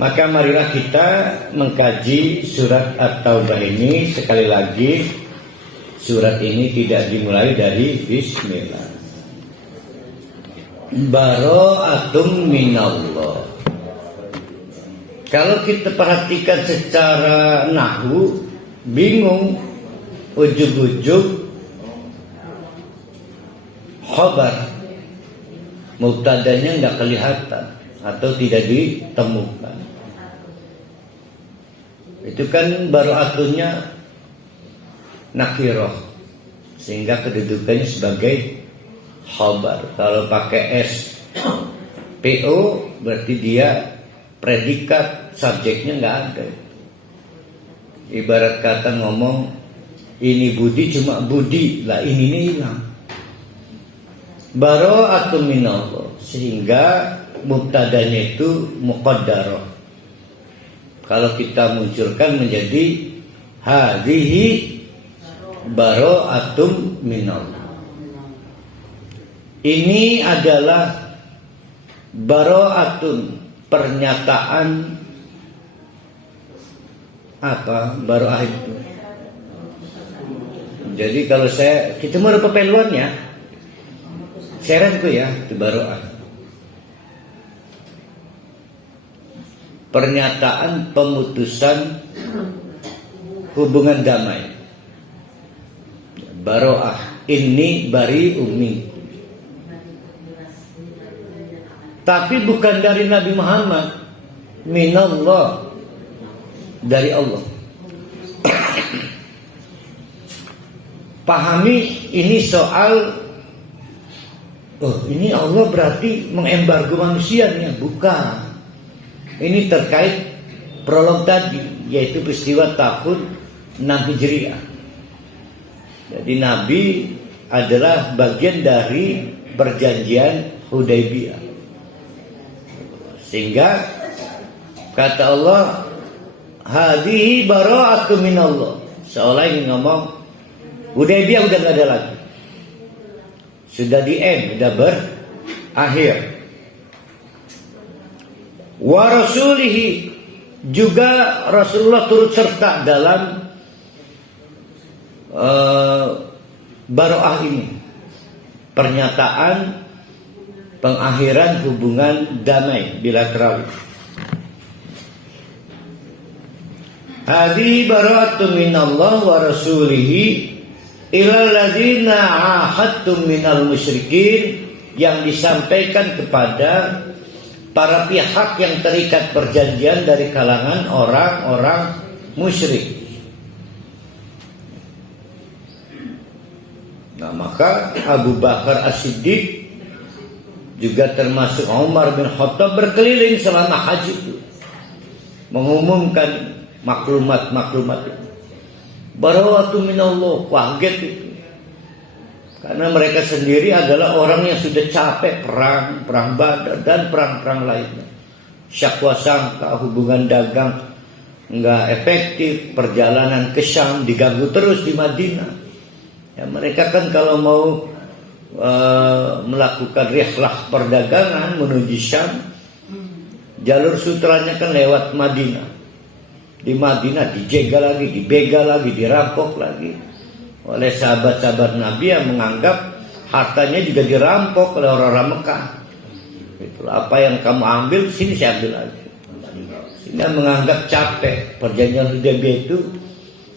Maka marilah kita mengkaji surat At-Taubah ini. Sekali lagi, surat ini tidak dimulai dari Bismillah. Bara'atum minallah. Kalau kita perhatikan secara nahwu, bingung, ujug-ujug khabar mubtadanya nggak kelihatan atau tidak ditemukan. Itu kan bara'atunnya nakirah, sehingga kedudukannya sebagai khabar. Kalau pakai S PO berarti dia predikat, subjeknya nggak ada. Ibarat kata ngomong ini Budi cuma Budi, lah ini hilang. Bara'atun minallah, sehingga mubtadanya itu muqaddarah. Kalau kita munculkan menjadi hadhihi bara'atun minallah. Ini adalah bara'atun, pernyataan apa bara'ah itu. Jadi kalau kita mau pepeluannya, seret itu ya, itu bara'ah. Pernyataan pemutusan hubungan damai. Bara'ah, ini bari'u minkum. Tapi bukan dari Nabi Muhammad, minallah, dari Allah. Pahami ini soal, ini Allah berarti mengembargo manusianya, bukan. Ini terkait prolog tadi, yaitu peristiwa tahun 6 Hijriah. Jadi Nabi adalah bagian dari perjanjian Hudaybiyah. Sehingga kata Allah, hadhihi bara'atun minallah. Seolah ingin ngomong Hudaybiyah udah gak ada lagi, sudah di end, sudah berakhir. Wa rasulihi, juga Rasulullah turut serta dalam bara'ah ini, pernyataan pengakhiran hubungan damai bilateral. Hadhihi bara'atun minallah wa rasulihi ilal ladzina ahadtum minal musyrikin, yang disampaikan kepada para pihak yang terikat perjanjian dari kalangan orang-orang musyrik. Nah, maka Abu Bakar As-Siddiq juga termasuk Umar bin Khattab berkeliling selama haji itu, mengumumkan maklumat-maklumat itu. Bara'atun minallah, kaget itu. Karena mereka sendiri adalah orang yang sudah capek perang Badar dan perang-perang lainnya. Syakwa sangka, hubungan dagang nggak efektif, perjalanan ke Syam diganggu terus di Madinah. Ya, mereka kan kalau mau melakukan rihlah perdagangan menuju Syam, jalur sutranya kan lewat Madinah. Di Madinah dijegal lagi, dibegal lagi, dirampok lagi oleh sahabat-sahabat Nabi yang menganggap hartanya juga dirampok oleh orang-orang Mekah. Itulah apa yang kamu ambil, sini saya ambil lagi. Sehingga menganggap capek. Perjanjian Hudaybiyah itu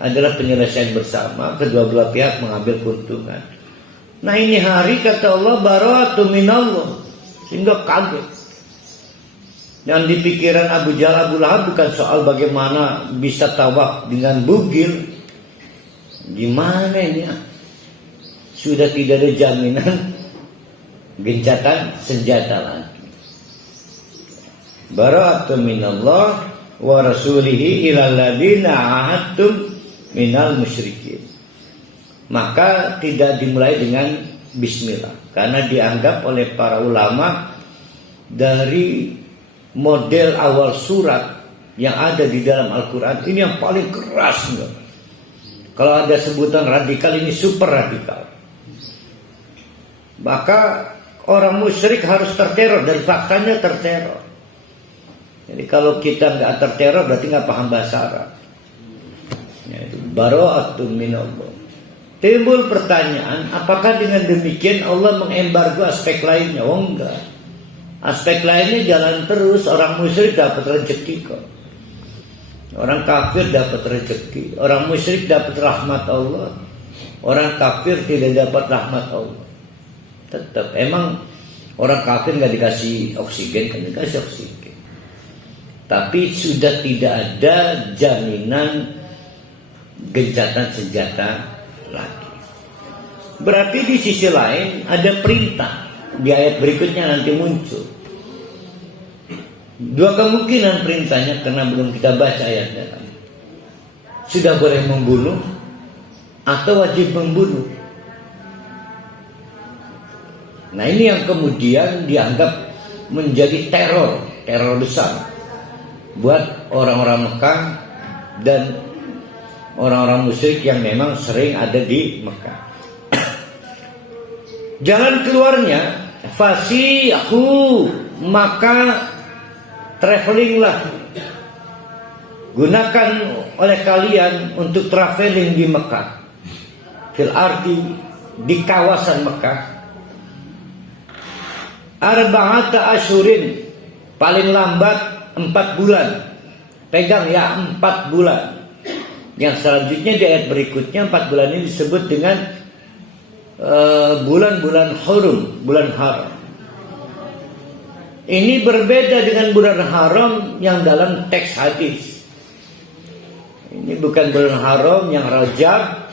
adalah penyelesaian bersama, kedua belah pihak mengambil keuntungan. Nah, ini hari kata Allah bara'atun minallah, sehingga kaget. Yang di pikiran Abu Jahal, Abu Lahab bukan soal bagaimana bisa tawaf dengan bugil. Gimana ini ya? Sudah tidak ada jaminan gencatan senjata lagi. Bara'atun minallah wa rasulihi ilal ladzina ahadtum minal musyrikin. Maka tidak dimulai dengan bismillah, karena dianggap oleh para ulama dari model awal surat yang ada di dalam Al-Quran ini yang paling keras. Kalau ada sebutan radikal, ini super radikal. Maka orang musyrik harus terteror, dan faktanya terteror. Jadi kalau kita nggak terteror berarti nggak paham bahasa Arab. Yaitu bara'atun minallah. Timbul pertanyaan, apakah dengan demikian Allah mengembargo aspek lainnya? Oh enggak. Aspek lainnya jalan terus. Orang musyrik dapat rezeki kok. Orang kafir dapat rezeki. Orang musyrik dapat rahmat Allah. Orang kafir tidak dapat rahmat Allah. Tetap emang orang kafir nggak dikasih oksigen, kan dikasih oksigen. Tapi sudah tidak ada jaminan gencatan senjata lagi. Berarti di sisi lain ada perintah. Di ayat berikutnya nanti muncul dua kemungkinan perintahnya, karena belum kita baca ayatnya. Sudah boleh membunuh atau wajib membunuh. Nah ini yang kemudian dianggap menjadi teror besar buat orang-orang Mekah dan orang-orang musyrik yang memang sering ada di Mekah. Jalan keluarnya fasihu, maka travelinglah, gunakan oleh kalian untuk traveling di Mekah, fil ardi, di kawasan Mekah. Arba'ata asyurin, paling lambat 4 bulan. Pegang ya, 4 bulan. Yang selanjutnya di ayat berikutnya 4 bulan ini disebut dengan bulan-bulan hurum, bulan haram. Ini berbeda dengan bulan haram yang dalam teks hadis. Ini bukan bulan haram yang Rajab,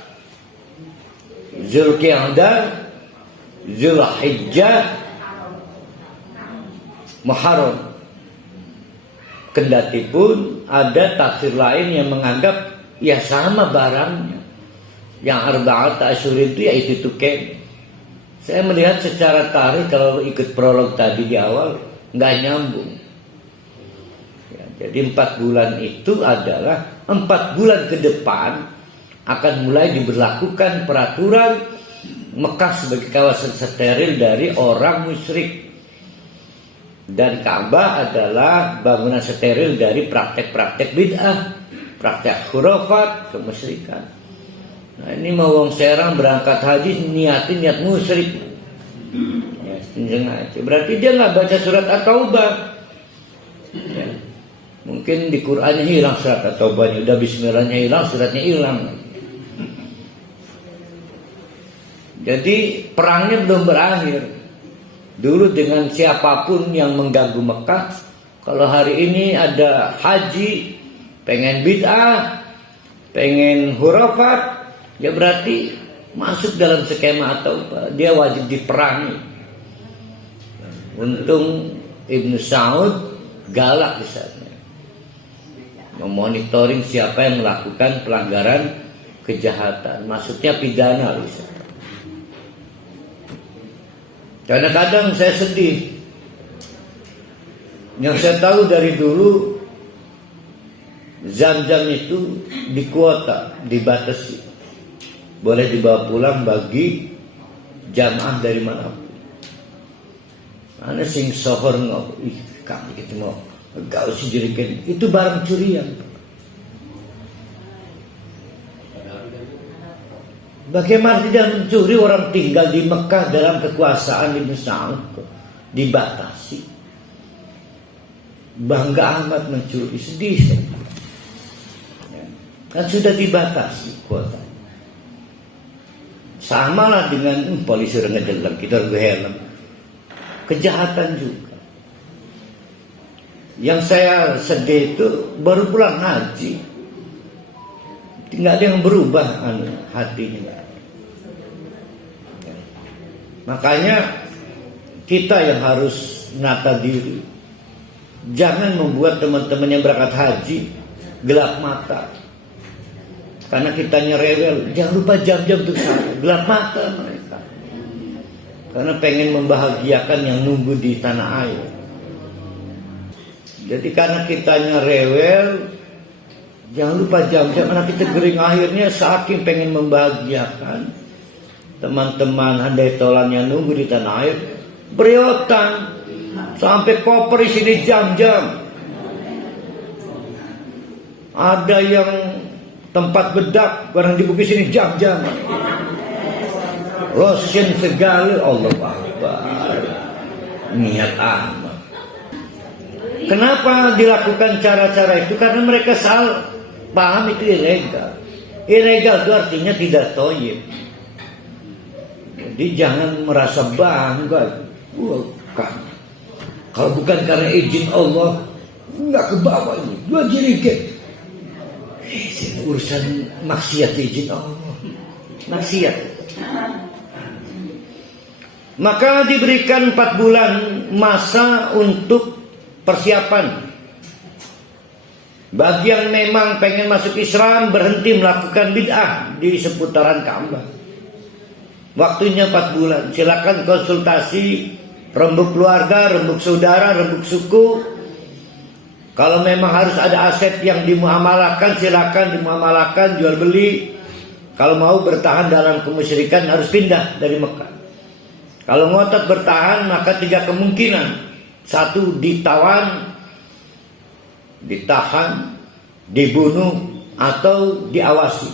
Zulqia'dah, Zulhijjah, Muharram. Kendati pun ada tafsir lain yang menganggap ya sama barangnya. Yang arba'at asyur itu ya itu tuken. Saya melihat secara tarikh kalau ikut prolog tadi di awal nggak nyambung. Ya, jadi 4 bulan itu adalah 4 bulan ke depan akan mulai diberlakukan peraturan Mekah sebagai kawasan steril dari orang musyrik. Dan Ka'bah adalah bangunan steril dari praktek-praktek bid'ah, praktek khurafat, kemusyrikan. Nah ini mau wong Serang berangkat haji niat musyrik. Ya, senjeng aja. Berarti dia nggak baca surat At-Taubah. Ya. Mungkin di Qur'annya hilang surat At-Taubahnya, udah bismillahnya hilang, suratnya hilang. Jadi perangnya belum berakhir. Dulu dengan siapapun yang mengganggu Mekah, kalau hari ini ada haji, pengen bid'ah, pengen hurafat, ya berarti masuk dalam skema atau dia wajib diperangi. Untung Ibnu Saud galak di sana, memonitoring siapa yang melakukan pelanggaran kejahatan, maksudnya pidana di sana. Kadang-kadang saya sedih. Yang saya tahu dari dulu, Zam-Zam itu dikuota, dibatasi. Boleh dibawa pulang bagi jamaah dari manapun. Ana sing sohor ngok, kami gitu mau gak usah jadikan itu barang curian. Bagaimana tidak mencuri, orang tinggal di Mekah dalam kekuasaan Ibnu Saud dibatasi. Bangga amat mencuri, sedih. Kan sudah dibatasi kuota. Sama lah dengan polisi orang ngejelang, kita harus helm. Kejahatan juga. Yang saya sedih itu baru pulang haji, tidak ada yang berubah hatinya. Makanya kita yang harus nata diri. Jangan membuat teman-teman yang berangkat haji gelap mata. Karena kita rewel. Jangan lupa jam-jam untuk sana. Gelap mata mereka. Karena pengen membahagiakan yang nunggu di tanah air. Jadi karena kita rewel, jangan lupa jam-jam. Karena kita gering, akhirnya saking pengen membahagiakan teman-teman handai tolan yang nunggu di tanah air, beriotan sampai koper di sini jam-jam. Ada yang tempat bedak barang di bukit sini jam-jam. Lotion segala, Allah Akbar. Niat amat. Kenapa dilakukan cara-cara itu? Karena mereka salah paham itu ilegal. Ilegal itu artinya tidak thayyib. Jadi jangan merasa bangga. Bukan. Kalau bukan karena izin Allah, nggak ke bawah ini. 2 jerigen. Urusan maksiat izin Allah. Maksiat. Maka diberikan 4 bulan masa untuk persiapan. Bagi yang memang pengen masuk Islam, berhenti melakukan bid'ah di seputaran Ka'bah. Waktunya 4 bulan. Silakan konsultasi rembuk keluarga, rembuk saudara, rembuk suku. Kalau memang harus ada aset yang dimuamalahkan, silakan dimuamalahkan, jual beli. Kalau mau bertahan dalam kemusyrikan harus pindah dari Mekah. Kalau ngotot bertahan, maka 3 kemungkinan. 1, ditawan, ditahan, dibunuh, atau diawasi.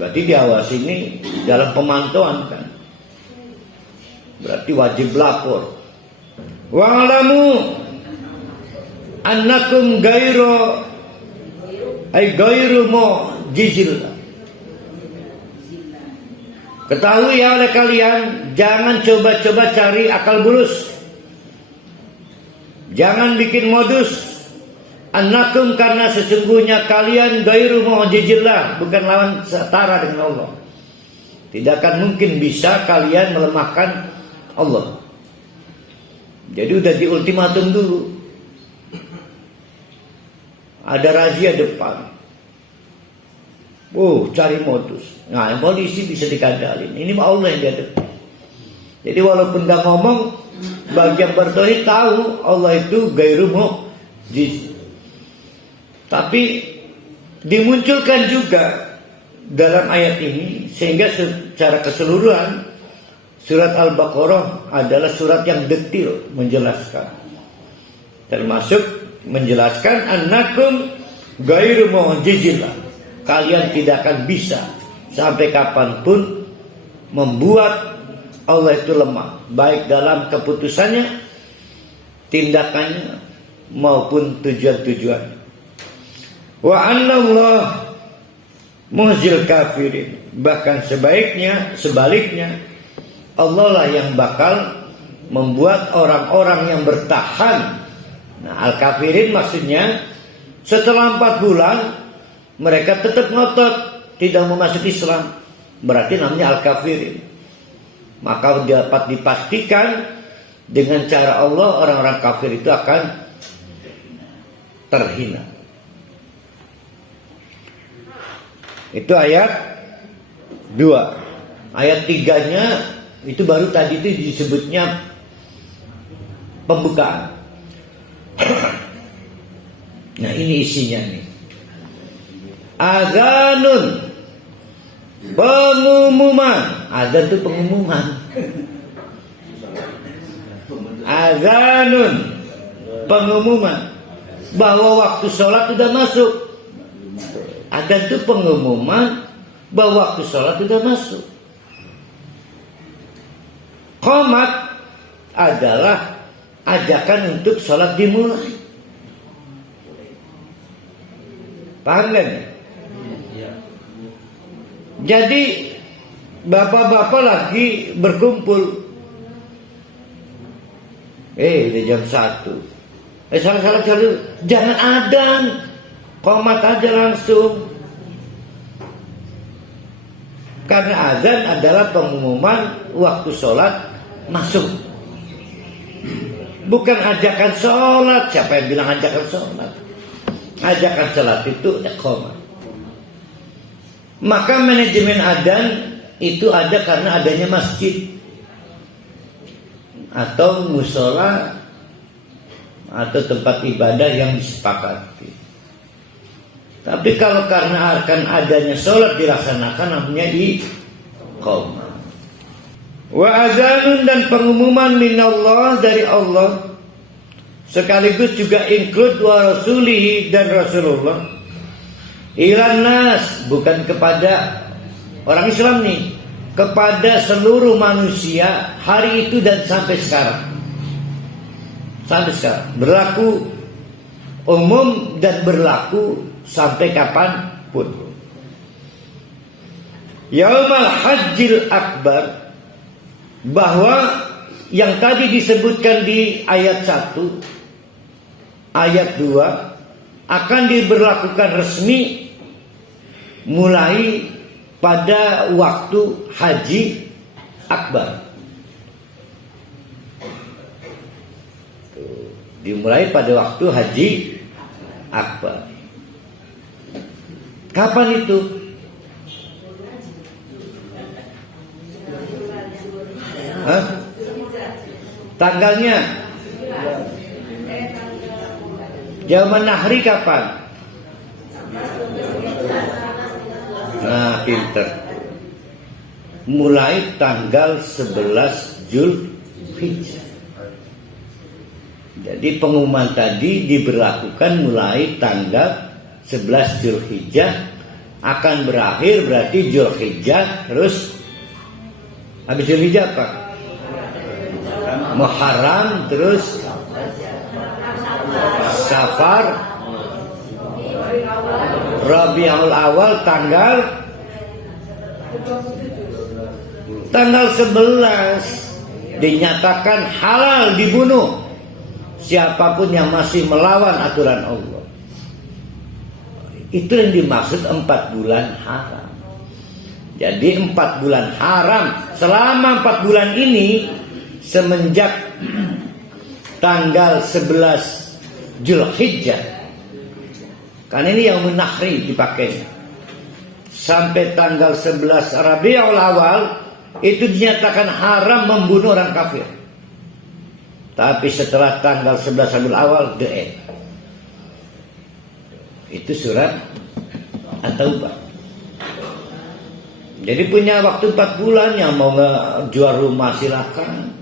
Berarti diawasi ini dalam pemantauan kan. Berarti wajib lapor. Wa'lamu annakum ghairu mu'jizillah. Ketahui ya oleh kalian, jangan coba-coba cari akal bulus. Jangan bikin modus. Annakum, karena sesungguhnya kalian ghairu mu'jizillah, bukan lawan setara dengan Allah. Tidak akan mungkin bisa kalian melemahkan Allah. Jadi udah di ultimatum dulu. Ada razia depan. Cari modus. Nah, polisi bisa dikadalin. Ini mah Allah yang dihadapi. Jadi walaupun gak ngomong, bagi yang bertauhid tahu Allah itu ghairu mu'jiz. Tapi dimunculkan juga dalam ayat ini, sehingga secara keseluruhan surat Al-Baqarah adalah surat yang detail menjelaskan. Termasuk menjelaskan annakum ghairu mu'jizillah. Kalian tidak akan bisa sampai kapanpun membuat Allah itu lemah, baik dalam keputusannya, tindakannya, maupun tujuan-tujuannya. Wa annallah muhzil kafirin. Bahkan sebaliknya Allah lah yang bakal membuat orang-orang yang bertahan. Nah, al-kafirin maksudnya setelah 4 bulan mereka tetap ngotot tidak mau masuk Islam, berarti namanya al-kafirin. Maka dapat dipastikan dengan cara Allah orang-orang kafir itu akan terhina. Itu ayat 2. Ayat 3-nya itu baru tadi itu disebutnya pembukaan. Nah, ini isinya nih. Azanun, pengumuman. Azan itu pengumuman. Azanun, pengumuman bahwa waktu sholat sudah masuk. Azan itu pengumuman bahwa waktu sholat sudah masuk. Qomat adalah ajakan untuk sholat dimulai. Paham kan? Jadi bapak-bapak lagi berkumpul. Udah jam 1. Salah. Jangan adzan. Qomat aja langsung. Karena adzan adalah pengumuman waktu sholat masuk. Bukan ajakan sholat. Siapa yang bilang ajakan sholat? Ajakan sholat itu iqamah. Maka manajemen adzan itu ada karena adanya masjid atau mushola atau tempat ibadah yang disepakati. Tapi kalau karena akan adanya sholat dilaksanakan namanya iqamah. Wa azanun, dan pengumuman minallah dari Allah sekaligus juga include wa rasulihi dan Rasulullah ilan nas, bukan kepada orang Islam nih, kepada seluruh manusia hari itu dan sampai sekarang. Sampai sekarang berlaku umum dan berlaku sampai kapan pun. Yaumal Hajjil Akbar, bahwa yang tadi disebutkan di ayat 1, ayat 2 akan diberlakukan resmi mulai pada waktu Haji Akbar. Dimulai pada waktu Haji Akbar. Kapan itu? Hah? Tanggalnya? Zaman Nahri kapan? Nah, pinter. Mulai tanggal 11 Zulhijjah. Jadi pengumuman tadi diberlakukan mulai tanggal 11 Zulhijjah, akan berakhir berarti Zulhijjah, terus habis Zulhijjah apa? Muharram, terus Safar, Rabiul Awal tanggal 11 dinyatakan halal dibunuh siapapun yang masih melawan aturan Allah. Itu yang dimaksud 4 bulan haram. Jadi 4 bulan haram. Selama 4 bulan ini, semenjak tanggal 11 Zulhijjah, kan ini yang menahri dipakai, sampai tanggal 11 Rabiul Awal itu dinyatakan haram membunuh orang kafir. Tapi setelah tanggal 11 Rabiul Awal itu surat At-Taubah. Jadi punya waktu 4 bulan, yang mau jual rumah silakan,